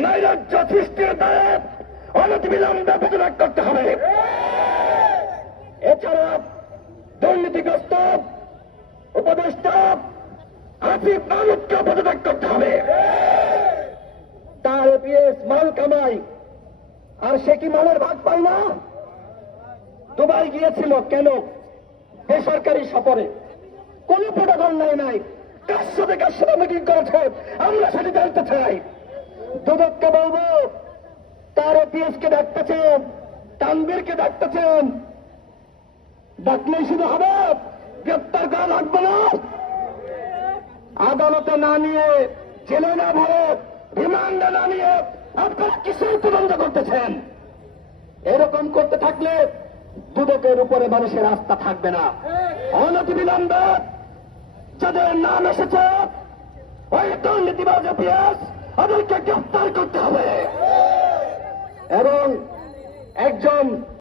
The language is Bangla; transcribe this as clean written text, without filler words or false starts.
নৈরাজ্য সৃষ্টির দায়ে অনতিবিলম্বে পদত্যাগ করতে হবে। এছাড়া দুর্নীতিগ্রস্ত উপদেষ্টা আসিফ মাহমুদকে পদত্যাগ করতে হবে। তার এপিএস মাল কামাই, আর সে কি মালের ভাগ পায় না? দুবাই গিয়েছিল কেন? বেসরকারি সফরে, কোন প্রোটোকল নাই। কার সাথে মিটিং করেছে আমরা সেটা জানতে চাই। দুদককে বলবো, তার এপিএস কে ডাকতেছেন, তানভীরকে ডাকতেছেন, ডাকলেই শুধু হবে? গ্রেপ্তার করা লাগবে না? আদালতে না নিয়ে, জেলে না ভরে, রিমান্ডে না নিয়ে আপনারা কিসের তদন্ত করতেছেন? এরকম করতে থাকলে দুদকের উপরে মানুষের আস্থা থাকবে না। অনতিবিলম্বে যাদের নাম এসেছে ওই দুর্নীতিবাজ এপিএস, ওদেরকে গ্রেফতার করতে হবে এবং একজন